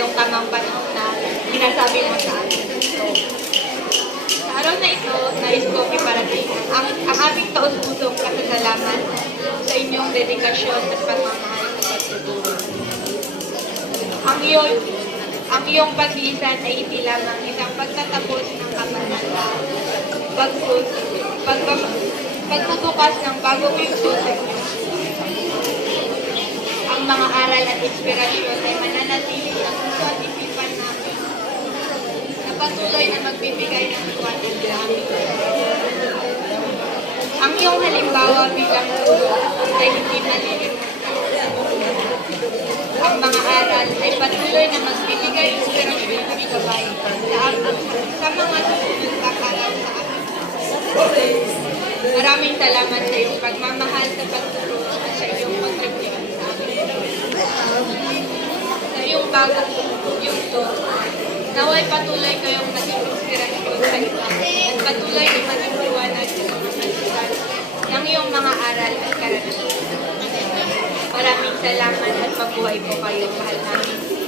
yung tamang panahon na sinasabi mo sa akin. So, sa araw na ito, nais ko iparating ang aming taos-pusong pasasalamat sa inyong dedikasyon at pagmamahal sa pagtuturo. Ang iyong paglisan ay hindi lamang isang pagtatapos ng kapanata, pagbubukas ng bagong yugto sa inyo. Ang mga aral at inspirasyon ay mananatili sa puso at isipan namin na patuloy na magbibigay ng liwanag sa amin. Ang iyong halimbawa bilang guro ay hindi malilimutan. Ang mga aral ay patuloy na magbibigay inspirasyon at gabay sa mga susunod na araw sa amin. Maraming salamat sa iyong pagmamahal sa pagturo at sa iyong kontribusyon sa amin. Sa iyong bagong yugto, naway patuloy kayong maging inspirasyon sa iba at patuloy na maging liwanag sa mga kasusan ng iyong mga aral at karanasan. Maraming salamat at mabuhay po kayo, mahal namin.